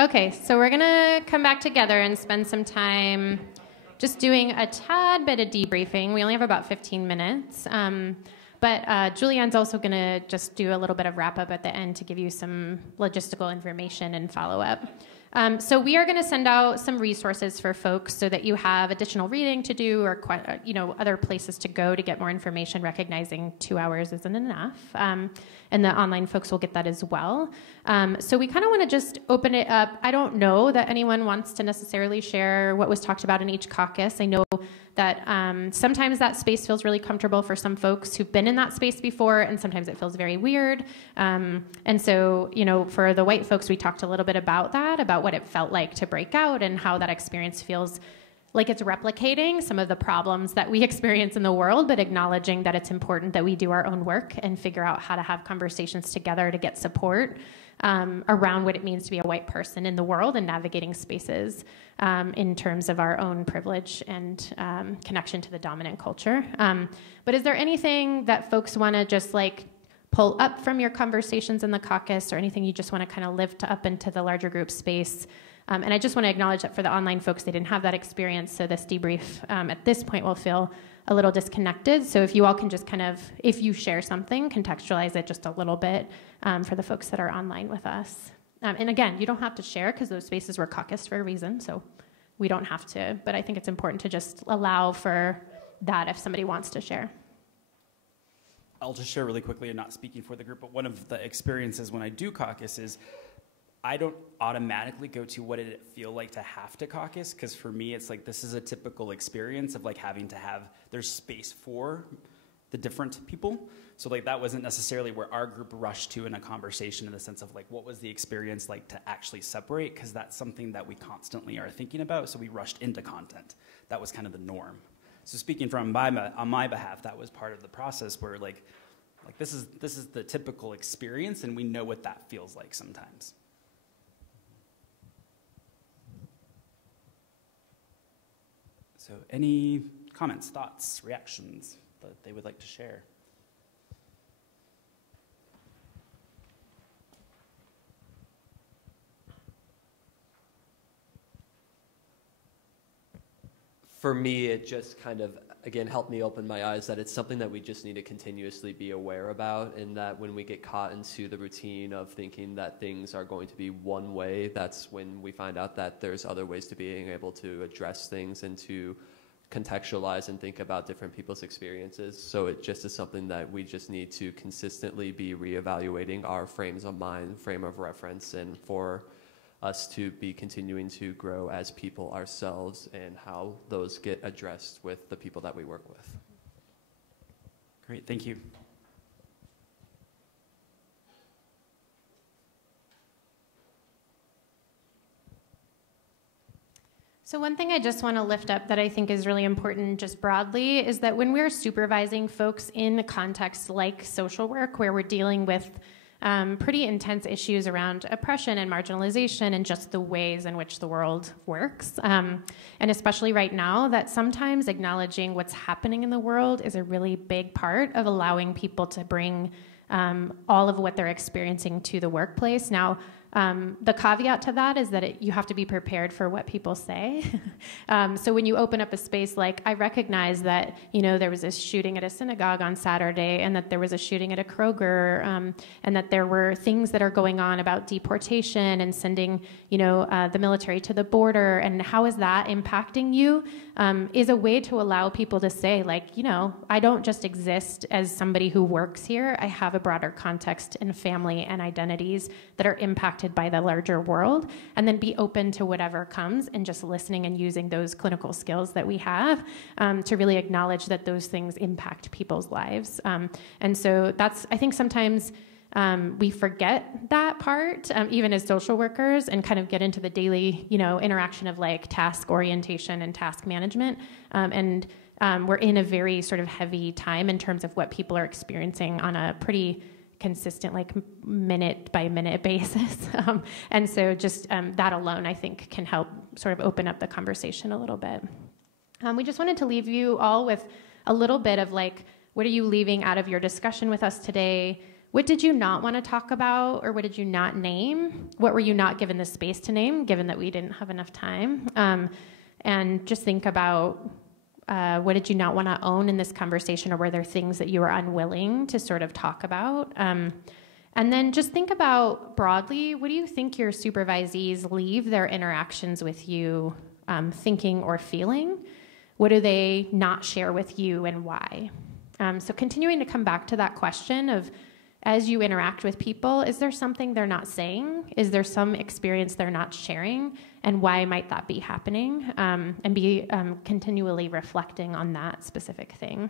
Okay, so we're gonna come back together and spend some time just doing a tad bit of debriefing. We only have about 15 minutes. But Julianne's also going to just do a little bit of wrap-up at the end to give you some logistical information and follow-up. So we are going to send out some resources for folks so that you have additional reading to do or other places to go to get more information, recognizing 2 hours isn't enough. And the online folks will get that as well. So we kind of want to just open it up. I don't know that anyone wants to necessarily share what was talked about in each caucus. I know that sometimes that space feels really comfortable for some folks who've been in that space before, and sometimes it feels very weird. And so, for the white folks, we talked a little bit about that, about what it felt like to break out and how that experience feels like it's replicating some of the problems that we experience in the world, but acknowledging that it's important that we do our own work and figure out how to have conversations together to get support around what it means to be a white person in the world and navigating spaces in terms of our own privilege and connection to the dominant culture. But is there anything that folks want to just pull up from your conversations in the caucus, or anything you just want to kind of lift up into the larger group space? And I just want to acknowledge that for the online folks, they didn't have that experience, so this debrief at this point will feel a little disconnected. So if you all can just kind of, if you share something, contextualize it just a little bit for the folks that are online with us. And again, you don't have to share because those spaces were caucused for a reason, so we don't have to. But I think it's important to just allow for that if somebody wants to share. I'll just share really quickly. I'm not speaking for the group, but one of the experiences when I do caucus is I don't automatically go to what did it feel like to have to caucus, because for me it's like this is a typical experience of having to have, there's space for the different people. So that wasn't necessarily where our group rushed to in a conversation, in the sense of what was the experience like to actually separate, because that's something that we constantly are thinking about, so we rushed into content. That was kind of the norm. So speaking on my behalf, that was part of the process where this is the typical experience, and we know what that feels like sometimes. So any comments, thoughts, reactions that they would like to share? For me, it just kind of, again, helped me open my eyes that it's something that we just need to continuously be aware about, and that when we get caught into the routine of thinking that things are going to be one way, that's when we find out that there's other ways to being able to address things and to contextualize and think about different people's experiences. So it just is something that we just need to consistently be reevaluating our frames of mind, frame of reference, and for us to be continuing to grow as people ourselves, and how those get addressed with the people that we work with. Great, thank you. So one thing I just want to lift up that I think is really important just broadly is that when we're supervising folks in a context like social work, where we're dealing with pretty intense issues around oppression and marginalization and just the ways in which the world works. And especially right now, that sometimes acknowledging what's happening in the world is a really big part of allowing people to bring all of what they're experiencing to the workplace. Now, the caveat to that is that you have to be prepared for what people say. So when you open up a space I recognize that, there was a shooting at a synagogue on Saturday, and that there was a shooting at a Kroger, and that there were things that are going on about deportation and sending, the military to the border, and how is that impacting you, is a way to allow people to say, I don't just exist as somebody who works here. I have a broader context and family and identities that are impacted by the larger world, and then be open to whatever comes, and just listening and using those clinical skills that we have to really acknowledge that those things impact people's lives. And so I think sometimes we forget that part, even as social workers, and kind of get into the daily, interaction of task orientation and task management. And we're in a very sort of heavy time in terms of what people are experiencing on a pretty consistent, minute by minute basis. And so just that alone, I think, can help sort of open up the conversation a little bit. We just wanted to leave you all with a little bit of what are you leaving out of your discussion with us today? what did you not want to talk about, or what did you not name? What were you not given the space to name, given that we didn't have enough time? And just think about what did you not want to own in this conversation, or were there things that you were unwilling to sort of talk about? And then just think about broadly, what do you think your supervisees leave their interactions with you thinking or feeling? What do they not share with you, and why? So continuing to come back to that question of, as you interact with people, is there something they're not saying? Is there some experience they're not sharing? And why might that be happening? And be continually reflecting on that specific thing.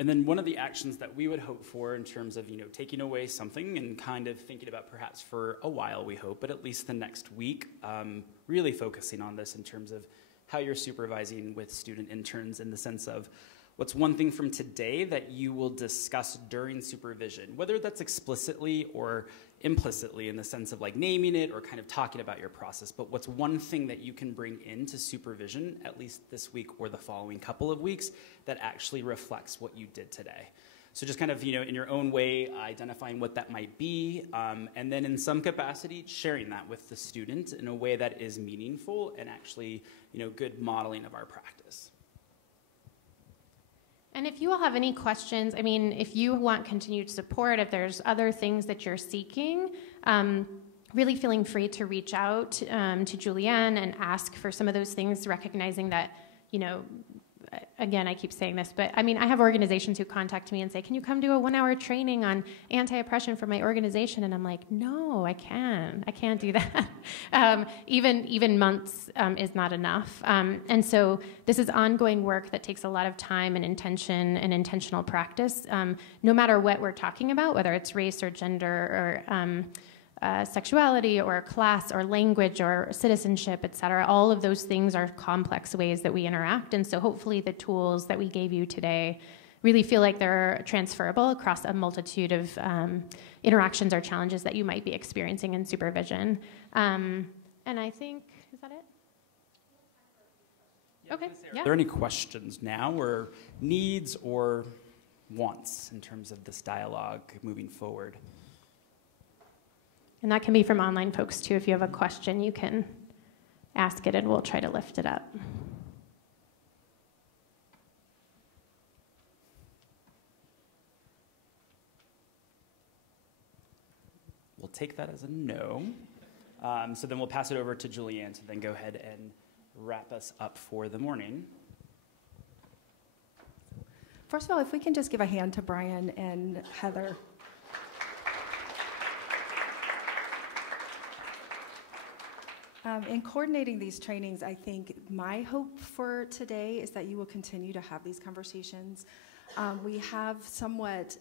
And then one of the actions that we would hope for in terms of, taking away something and kind of thinking about perhaps for a while, we hope, but at least the next week, really focusing on this in terms of how you're supervising with student interns, in the sense of what's one thing from today that you will discuss during supervision, whether that's explicitly or implicitly in the sense of like naming it or kind of talking about your process, but what's one thing that you can bring into supervision, at least this week or the following couple of weeks, that actually reflects what you did today. So just kind of, in your own way, identifying what that might be, and then in some capacity, sharing that with the student in a way that is meaningful and actually, good modeling of our practice. And if you all have any questions, if you want continued support, if there's other things that you're seeking, really feeling free to reach out to Julianne and ask for some of those things, recognizing that, again, I keep saying this, but I have organizations who contact me and say, can you come do a 1-hour training on anti-oppression for my organization? And I'm like, no, I can't do that. Even months is not enough. And so this is ongoing work that takes a lot of time and intention and intentional practice, no matter what we're talking about, whether it's race or gender or sexuality or class or language or citizenship, et cetera. All of those things are complex ways that we interact. And so hopefully the tools that we gave you today really feel like they're transferable across a multitude of interactions or challenges that you might be experiencing in supervision. And I think, is that it? Yeah, okay. Are there any questions now, or needs or wants in terms of this dialogue moving forward? And that can be from online folks too. If you have a question, you can ask it and we'll try to lift it up. We'll take that as a no. So then we'll pass it over to Julianne to then go ahead and wrap us up for the morning. First of all, if we can just give a hand to Brian and Heather. In coordinating these trainings, I think my hope for today is that you will continue to have these conversations. We have somewhat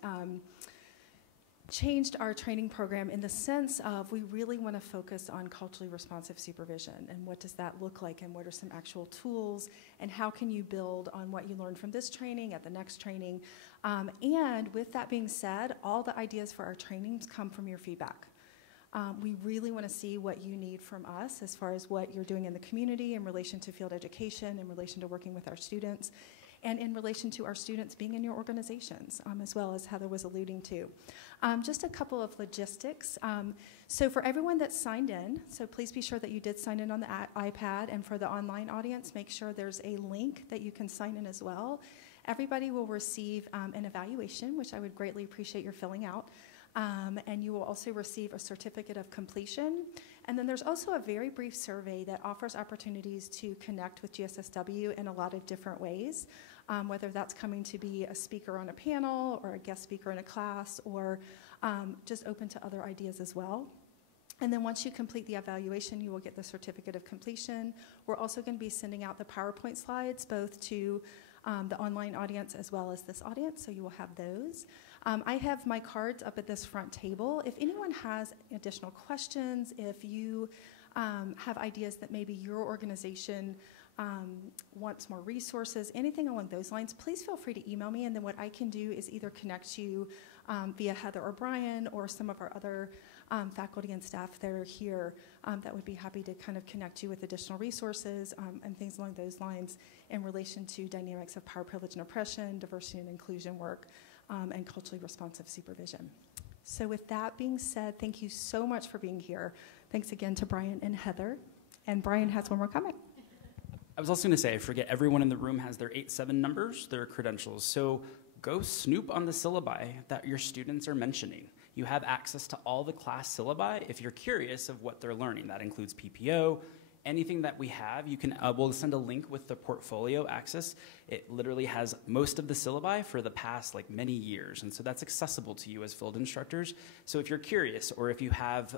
changed our training program in the sense of we really want to focus on culturally responsive supervision and what does that look like and what are some actual tools and how can you build on what you learned from this training at the next training. And with that being said, all the ideas for our trainings come from your feedback. We really want to see what you need from us as far as what you're doing in the community in relation to field education, in relation to working with our students, and in relation to our students being in your organizations, as well as Heather was alluding to. Just a couple of logistics. So for everyone that's signed in, so please be sure that you did sign in on the iPad, and for the online audience, make sure there's a link that you can sign in as well. Everybody will receive an evaluation, which I would greatly appreciate your filling out. And you will also receive a certificate of completion. And then there's also a very brief survey that offers opportunities to connect with GSSW in a lot of different ways, whether that's coming to be a speaker on a panel or a guest speaker in a class or just open to other ideas as well. And then once you complete the evaluation, you will get the certificate of completion. We're also going to be sending out the PowerPoint slides both to the online audience as well as this audience, so you will have those. I have my cards up at this front table. If anyone has additional questions, if you have ideas that maybe your organization wants more resources, anything along those lines, please feel free to email me, and then what I can do is either connect you via Heather or Brian or some of our other faculty and staff that are here that would be happy to kind of connect you with additional resources and things along those lines in relation to dynamics of power, privilege, and oppression, diversity and inclusion work, and culturally responsive supervision. So with that being said, thank you so much for being here. Thanks again to Brian and Heather. And Brian has one more comment. I was also going to say, I forget, everyone in the room has their 8-7 numbers, their credentials. So go snoop on the syllabi that your students are mentioning. You have access to all the class syllabi if you're curious of what they're learning. That includes PPO, anything that we have. You can, we'll send a link with the portfolio access. It literally has most of the syllabi for the past many years. And so that's accessible to you as field instructors. So if you're curious or if you have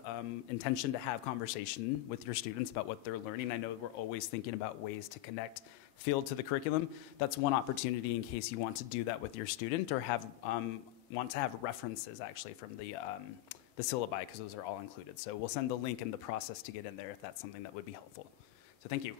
intention to have conversation with your students about what they're learning, I know we're always thinking about ways to connect field to the curriculum. That's one opportunity in case you want to do that with your student or have want to have references actually from the syllabi, because those are all included. So we'll send the link and the process to get in there if that's something that would be helpful. So thank you.